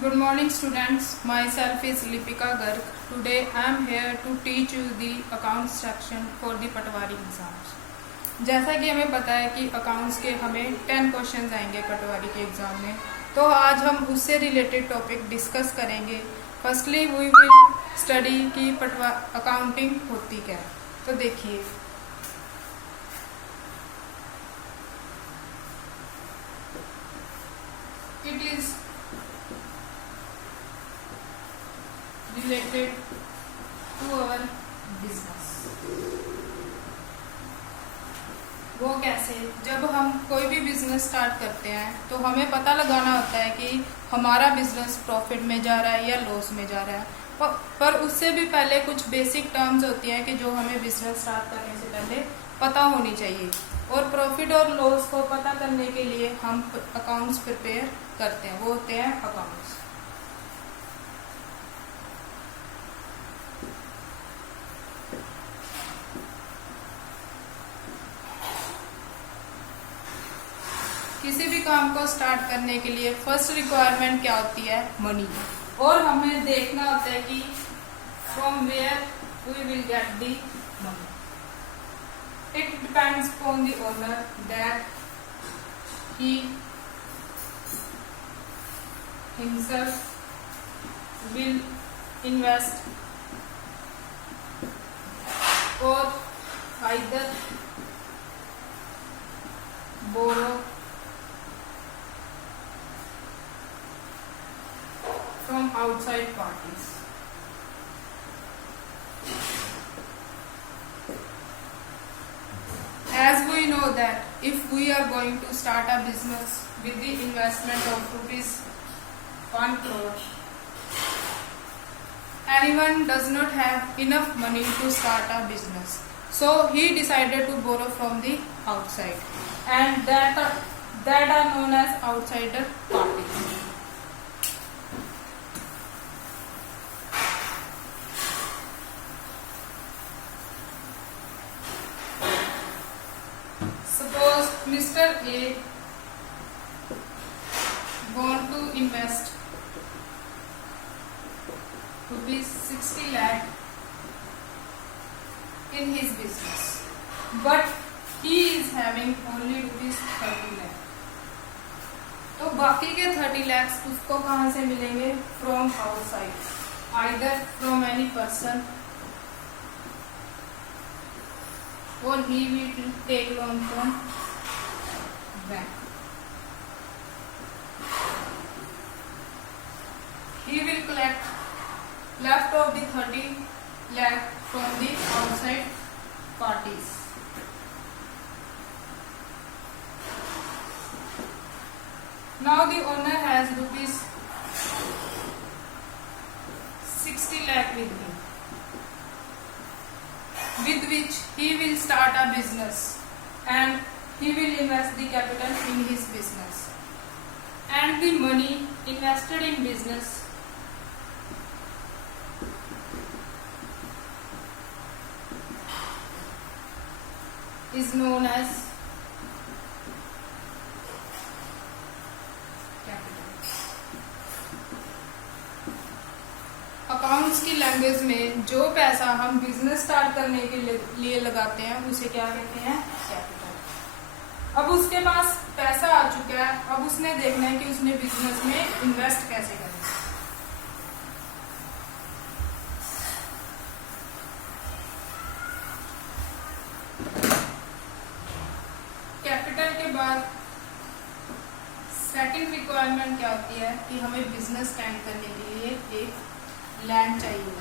Good morning students, myself is Lipika Garg. Today I am here to teach you the accounts section for the पटवारी एग्जाम्स। जैसा कि हमें पता है कि अकाउंट्स के हमें 10 क्वेश्चंस आएंगे पटवारी के एग्जाम में, तो आज हम उससे रिलेटेड टॉपिक डिस्कस करेंगे। फर्स्टली वी विल स्टडी कि अकाउंटिंग होती क्या है। तो देखिए, it is related to our business. वो कैसे? जब हम कोई भी बिजनेस स्टार्ट करते हैं तो हमें पता लगाना होता है कि हमारा बिजनेस प्रॉफिट में जा रहा है या लॉस में जा रहा है। पर उससे भी पहले कुछ बेसिक टर्म्स होती हैं कि जो हमें बिजनेस स्टार्ट करने से पहले पता होनी चाहिए। और प्रॉफिट और लॉस को पता करने के लिए हम अकाउंट्स प्रिपेयर करते हैं, वो होते हैं अकाउंट्स। किसी भी काम को स्टार्ट करने के लिए फर्स्ट रिक्वायरमेंट क्या होती है? मनी। और हमें देखना होता है कि from where we will get the money. It depends on the owner that he himself will invest or either borrow from outside parties. As we know that if we are going to start a business with the investment of rupees 1 crore, anyone does not have enough money to start a business. So he decided to borrow from the outside, and that are known as outsider parties. Suppose Mr. A want to invest rupees 60 lakh in his business, but he is having only rupees 30 lakh. तो बाकी के 30 lakhs उसको कहाँ से मिलेंगे? From outside, either from any person or he will take loan from bank. He will collect left of the 30 lakh from the outside parties. Now the owner has rupees 60 lakh with him, with which he will start a business and he will invest the capital in his business, and the money invested in business is known as capital. Accounts की लैंग्वेज में जो पैसा हम business start करने के लिए लगाते हैं उसे क्या कहते हैं? कैपिटल। अब उसके पास पैसा आ चुका है, अब उसने देखना है कि उसने बिजनेस में इन्वेस्ट कैसे करना है। कैपिटल के बाद सेकंड रिक्वायरमेंट क्या होती है कि हमें बिजनेस स्टैंड करने के लिए एक लैंड चाहिए।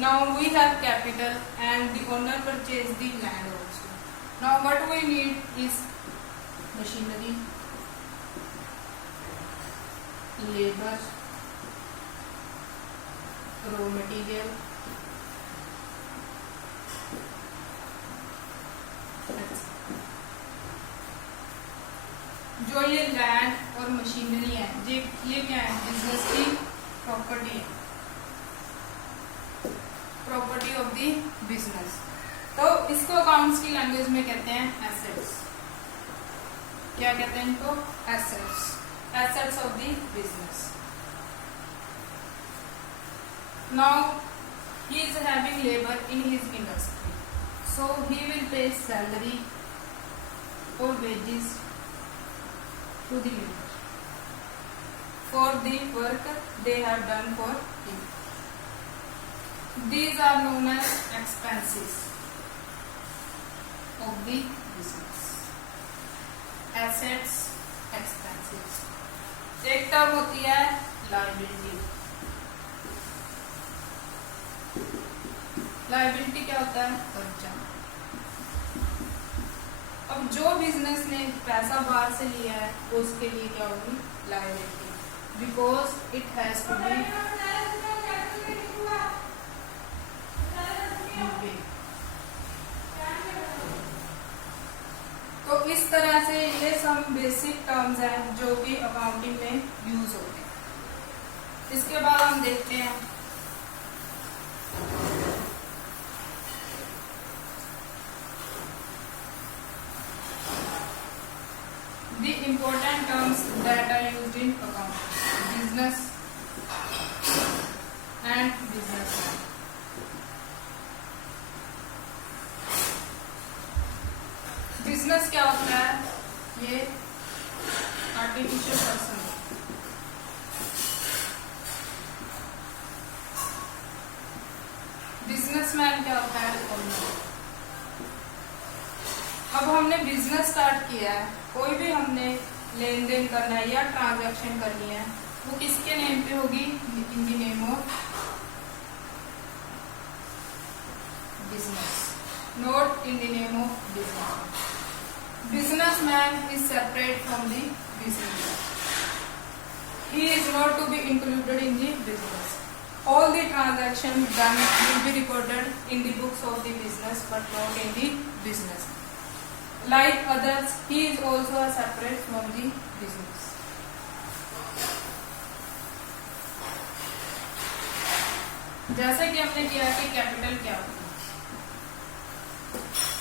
Now we have capital and the owner purchase the land also. Now what we need is machinery, labour, raw material, जो ये लैंड और मशीनरी है ये क्या है? बिजनेस की प्रॉपर्टी है, प्रॉपर्टी ऑफ द बिजनेस। तो इसको अकाउंट्स की लैंग्वेज में कहते हैं एसेट्स। क्या कहते हैं इनको? Assets, assets of the business. Now he is having labor in his industry, so he will pay salary or wages to the labor for the work they have done for him. These are known as expenses of the business. Assets, expenses. एक टर्म होती है liability. Liability क्या होता है? कर्जा. अब जो बिजनेस ने पैसा बाहर से लिया है उसके लिए क्या होगी? Liability, because it has to be paid. तो इस तरह से ये सब बेसिक टर्म्स हैं जो कि अकाउंटिंग में यूज होते हैं. इसके बाद हम देखते हैं the important terms that are used in accounting. Business and businessman. Business क्या होता है? ये आर्टिफिशियल पर्सन. बिजनेसमैन क्या होता है? अब हमने बिजनेस स्टार्ट किया है, कोई भी हमने लेन देन करना है या ट्रांजैक्शन करनी है, वो किसके नेम पे होगी? In the name of business, not in the name of business. Businessman is separate from the business. He is not to be included in the business. All the transactions done will be recorded in the books of the business, but not in the business. Like others, he is also separate from the business. जैसे कि हमने किया कि कैपिटल क्या होती है.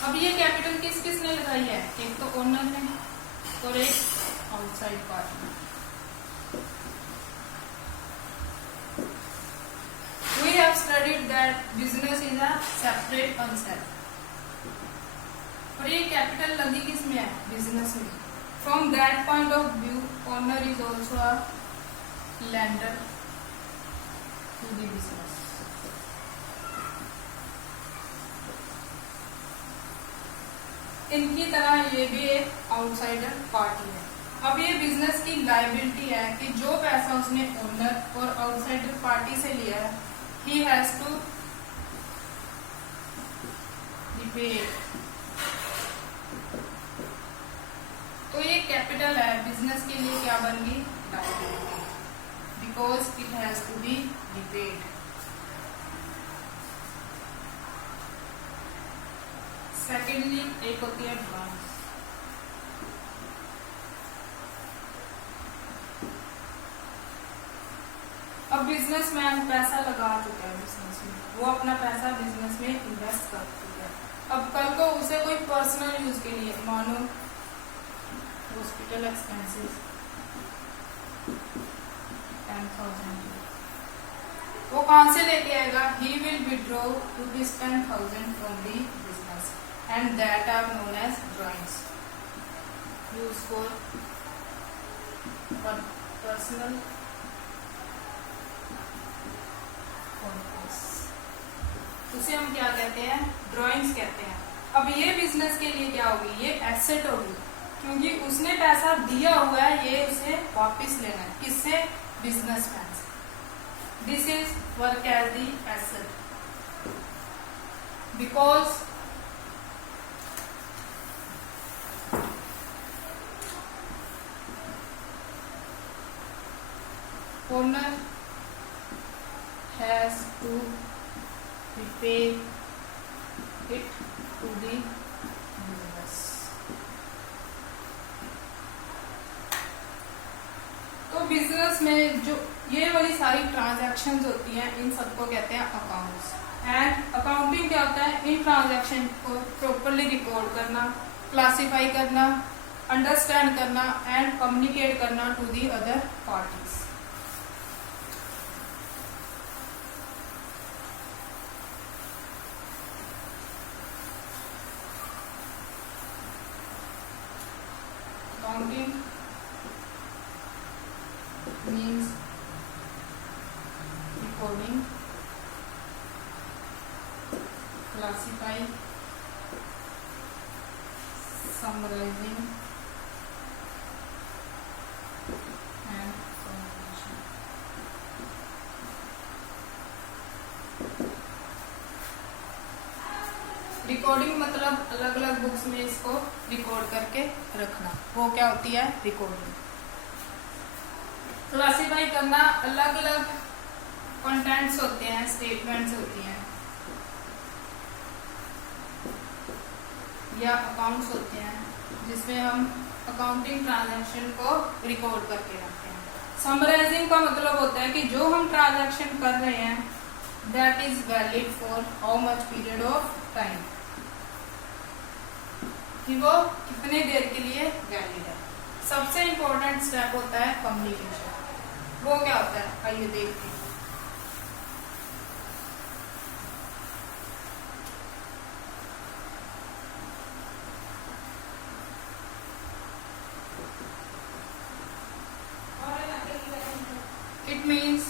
अब ये कैपिटल किस किस ने लगाई है? एक तो ओनर ने और एक outside partner. We have studied that business is a separate concept. और ये कैपिटल लगी किस में है? बिजनेस में. From that point of view, owner is also a lender to the business. इनकी तरह ये भी एक आउटसाइडर पार्टी है. अब ये बिजनेस की लायबिलिटी है कि जो पैसा उसने ओनर और आउटसाइडर पार्टी से लिया है, ही हैज टू पे. तो ये कैपिटल है, बिजनेस के लिए क्या बन गई? Liability, because it has to be repaid. Secondly एक होती है ड्रॉइंग्स. अब बिजनेसमैन पैसा लगा चुका है बिजनेस में, वो अपना पैसा बिजनेस में इन्वेस्ट कर चुका है. अब कल को उसे कोई पर्सनल यूज के लिए, मानो हॉस्पिटल एक्सपेंसेस 10,000, वो कहाँ से लेके आएगा? He will withdraw rupees 10,000 from the business, and that are known as drawings, used for personal purpose. उसे हम क्या कहते हैं? ड्राइंग्स कहते हैं. अब ये बिजनेस के लिए क्या होगी? ये एसेट होगी, क्योंकि उसने पैसा दिया हुआ है, ये उसे वापस लेना है. किससे? बिजनेसमैन से. This is work as the asset, because owner has to repay it to the business. तो बिजनेस में जो ये वाली सारी ट्रांजैक्शंस होती हैं, इन सबको कहते हैं अकाउंट्स. एंड अकाउंटिंग क्या होता है? इन ट्रांजैक्शन को प्रॉपरली रिकॉर्ड करना, क्लासिफाई करना, अंडरस्टैंड करना एंड कम्युनिकेट करना to the other parties. means recording, classify, summarizing and communication. रिकॉर्डिंग मतलब अलग अलग बुक्स में इसको रिकॉर्ड करके रखना, वो क्या होती है रिकॉर्डिंग। क्लासीफाई करना, अलग अलग कंटेंट्स होते हैं, स्टेटमेंट्स होती हैं या अकाउंट्स होते हैं जिसमें हम अकाउंटिंग ट्रांजैक्शन को रिकॉर्ड करके रखते हैं। समराइजिंग का मतलब होता है कि जो हम ट्रांजैक्शन कर रहे हैं that is valid for how much period of time, कि वो कितने देर के लिए वैलिड है। सबसे इंपॉर्टेंट स्टेप होता है कम्युनिकेशन। वो क्या होता है आइए देखते हैं। It means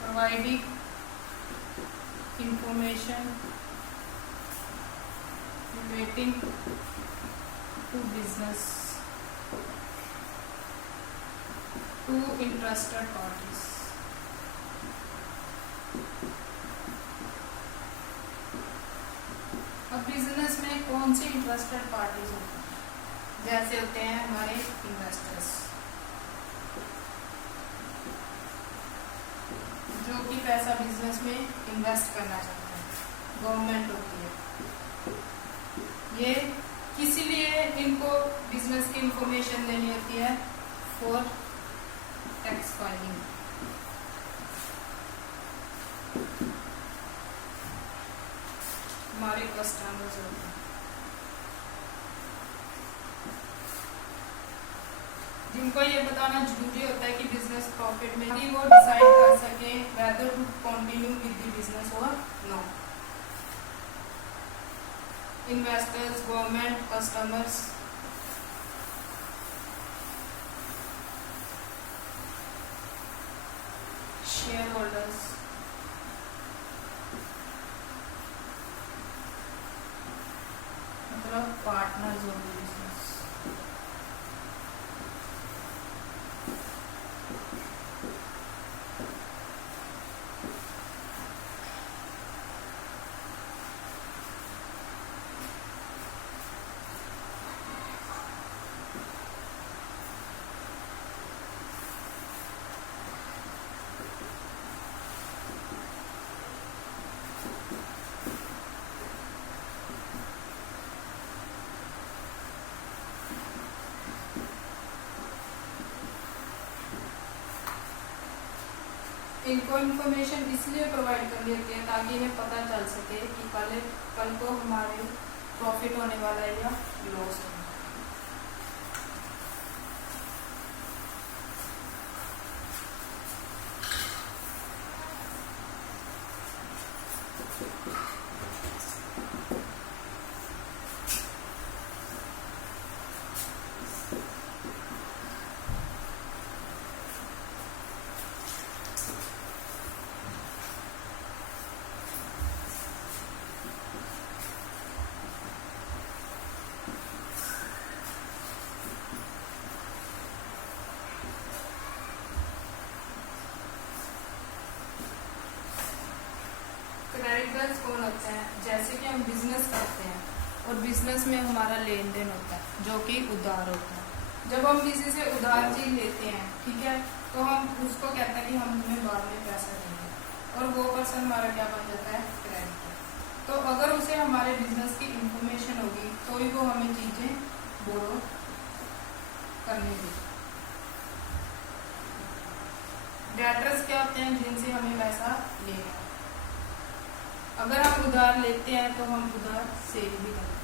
providing information relating to business to interested parties. अब बिजनेस में कौन सी इंटरेस्टेड पार्टीज होती हैं? जैसे होते हैं हमारे इन्वेस्टर्स, जो कि पैसा बिजनेस में इन्वेस्ट करना चाहते हैं। गवर्नमेंट होती है, ये किसी लिए इनको बिजनेस की इंफॉर्मेशन देनी होती है फॉर टैक्स फाइलिंग। हमारे कस्टमर्स होते हैं जिनको ये बताना जरूरी होता है कि बिजनेस प्रॉफिट में ही वो डिसाइड कर सके whether to continue with the business और no. Investors, government, customers, shareholders, मतलब पार्टनर्स ऑफ द बिजनेस। इनको इन्फॉर्मेशन इसलिए प्रोवाइड कर देते हैं ताकि इन्हें पता चल सके कि कल को हमारे प्रॉफिट होने वाला है या लॉस होने वाला है। क्रेडिटर्स कौन होते हैं? जैसे कि हम बिजनेस करते हैं और बिजनेस में हमारा लेन देन होता है जो कि उधार होता है। जब हम किसी से उधार चीज लेते हैं, ठीक है, तो हम उसको कहते हैं कि हम तुम्हें बाद में पैसा देंगे, और वो पर्सन हमारा क्या बन जाता है क्रेडिटर। तो अगर उसे हमारे बिजनेस की इंफॉर्मेशन होगी तो ही वो हमें चीजें बोरो करने देगी। डेटर्स क्या होते हैं? जिनसे हमें पैसा लेना। अगर हम उधार लेते हैं तो हम उधार सेल भी करते हैं।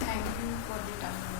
Thank you for the time.